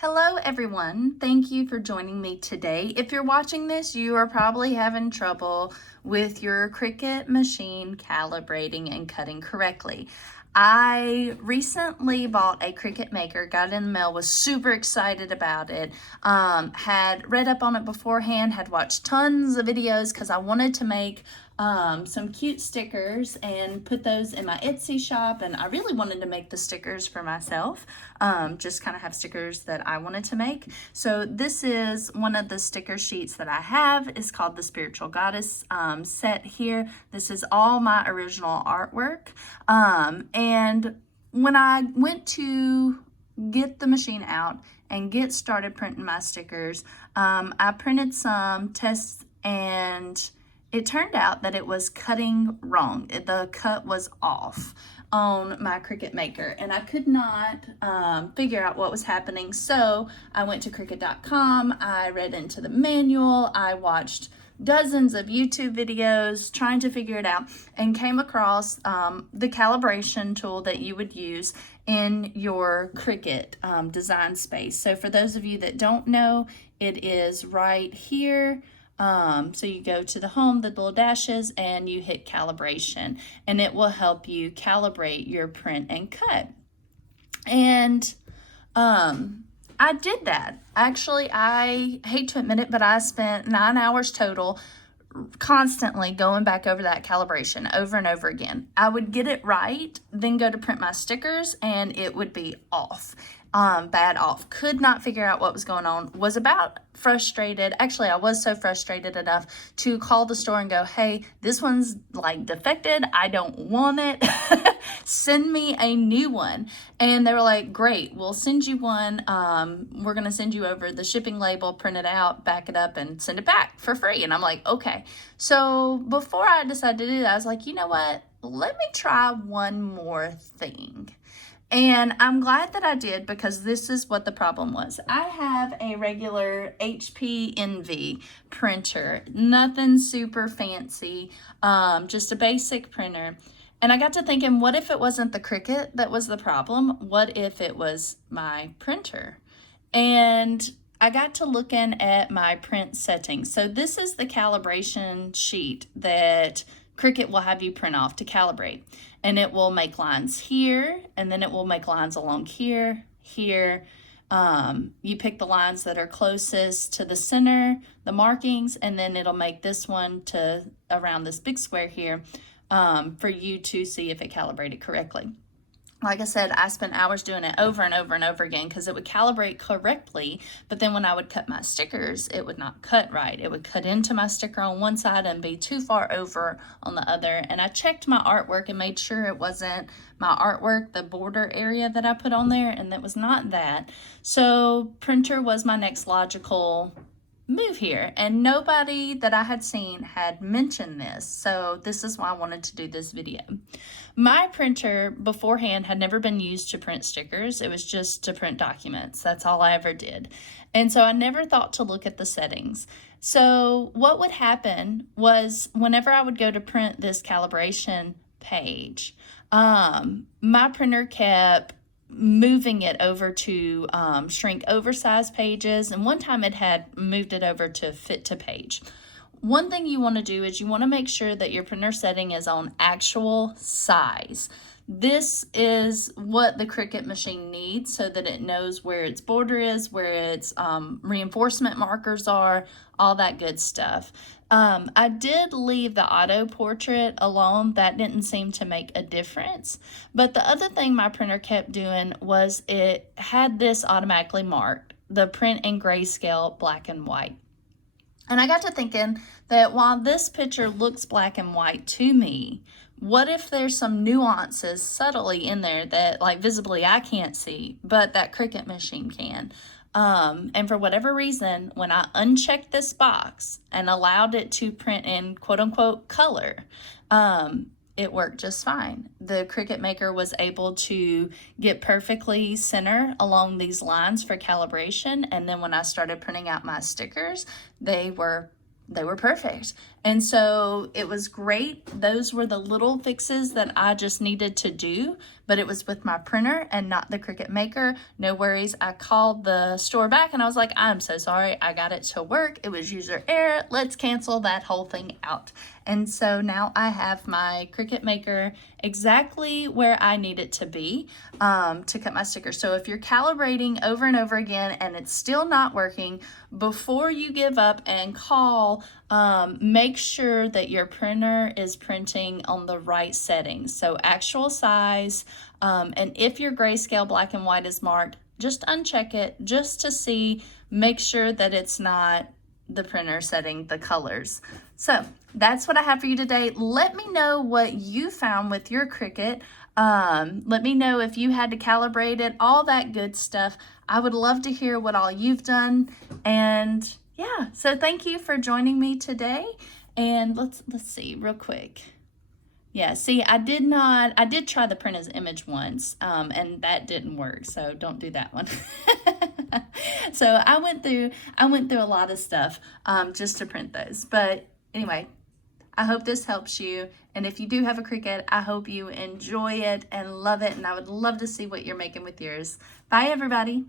Hello everyone, thank you for joining me today. If you're watching this, you are probably having trouble with your Cricut machine calibrating and cutting correctly. I recently bought a Cricut Maker, got it in the mail, was super excited about it, had read up on it beforehand, had watched tons of videos because I wanted to make some cute stickers and put those in my Etsy shop, and I really wanted to make the stickers for myself, just kind of have stickers that I wanted to make. So this is one of the sticker sheets that I have. It's called the Spiritual Goddess set here. This is all my original artwork, and when I went to get the machine out and get started printing my stickers, I printed some tests, and it turned out that it was cutting wrong. The cut was off on my Cricut Maker, and I could not figure out what was happening. So I went to Cricut.com, I read into the manual, I watched dozens of YouTube videos trying to figure it out, and came across the calibration tool that you would use in your Cricut design space. So for those of you that don't know, it is right here. So you go to the home, the little dashes, and you hit calibration, and it will help you calibrate your print and cut. And I did that. Actually, I hate to admit it, but I spent 9 hours total constantly going back over that calibration over and over again. I would get it right, then go to print my stickers, and it would be off. Bad off. Could not figure out what was going on. Was about frustrated. Actually, I was so frustrated enough to call the store and go, hey, this one's like defected. I don't want it. Send me a new one. And they were like, great, we'll send you one. We're going to send you over the shipping label, print it out, back it up, and send it back for free. And I'm like, okay. So before I decided to do that, I was like, you know what? Let me try one more thing. And I'm glad that I did, because this is what the problem was. I have a regular HP Envy printer, nothing super fancy, just a basic printer. And I got to thinking, what if it wasn't the Cricut that was the problem? What if it was my printer? And I got to looking at my print settings. So this is the calibration sheet that Cricut will have you print off to calibrate. And it will make lines here, and then it will make lines along here, here. You pick the lines that are closest to the center, the markings, and then it'll make this one to around this big square here for you to see if it calibrated correctly. Like I said, I spent hours doing it over and over and over again because it would calibrate correctly, but then when I would cut my stickers, it would not cut right. It would cut into my sticker on one side and be too far over on the other. And I checked my artwork and made sure it wasn't my artwork, the border area that I put on there, and that was not that. So printer was my next logical move here, and nobody that I had seen had mentioned this, so this is why I wanted to do this video. My printer beforehand had never been used to print stickers. It was just to print documents. That's all I ever did, and so I never thought to look at the settings. So what would happen was, whenever I would go to print this calibration page, my printer kept moving it over to shrink oversized pages, and one time it had moved it over to fit to page. One thing you want to do is you want to make sure that your printer setting is on actual size. This is what the Cricut machine needs so that it knows where its border is, where its reinforcement markers are, all that good stuff. I did leave the auto portrait alone. That didn't seem to make a difference. But the other thing my printer kept doing was it had this automatically marked, the print in grayscale, black and white. And I got to thinking that while this picture looks black and white to me, what if there's some nuances subtly in there that, like, visibly I can't see, but that Cricut machine can? And for whatever reason, when I unchecked this box and allowed it to print in quote unquote color, it worked just fine. The Cricut Maker was able to get perfectly center along these lines for calibration. And then when I started printing out my stickers, they were perfect. And so it was great. Those were the little fixes that I just needed to do but it was with my printer and not the Cricut Maker. No worries. I called the store back and I was like, I'm so sorry. I got it to work. It was user error. Let's cancel that whole thing out. And so now I have my Cricut Maker exactly where I need it to be to cut my stickers. So if you're calibrating over and over again and it's still not working, before you give up and call, make sure that your printer is printing on the right settings. So actual size, and if your grayscale black and white is marked, just uncheck it just to see, make sure that it's not the printer setting the colors. So that's what I have for you today. Let me know what you found with your Cricut. Let me know if you had to calibrate it, all that good stuff. I would love to hear what all you've done. And yeah, so thank you for joining me today. And let's see real quick. Yeah, see, I did try the print as image once, and that didn't work, so don't do that one. So I went through a lot of stuff just to print those. But anyway, I hope this helps you. And if you do have a Cricut, I hope you enjoy it and love it. And I would love to see what you're making with yours. Bye, everybody.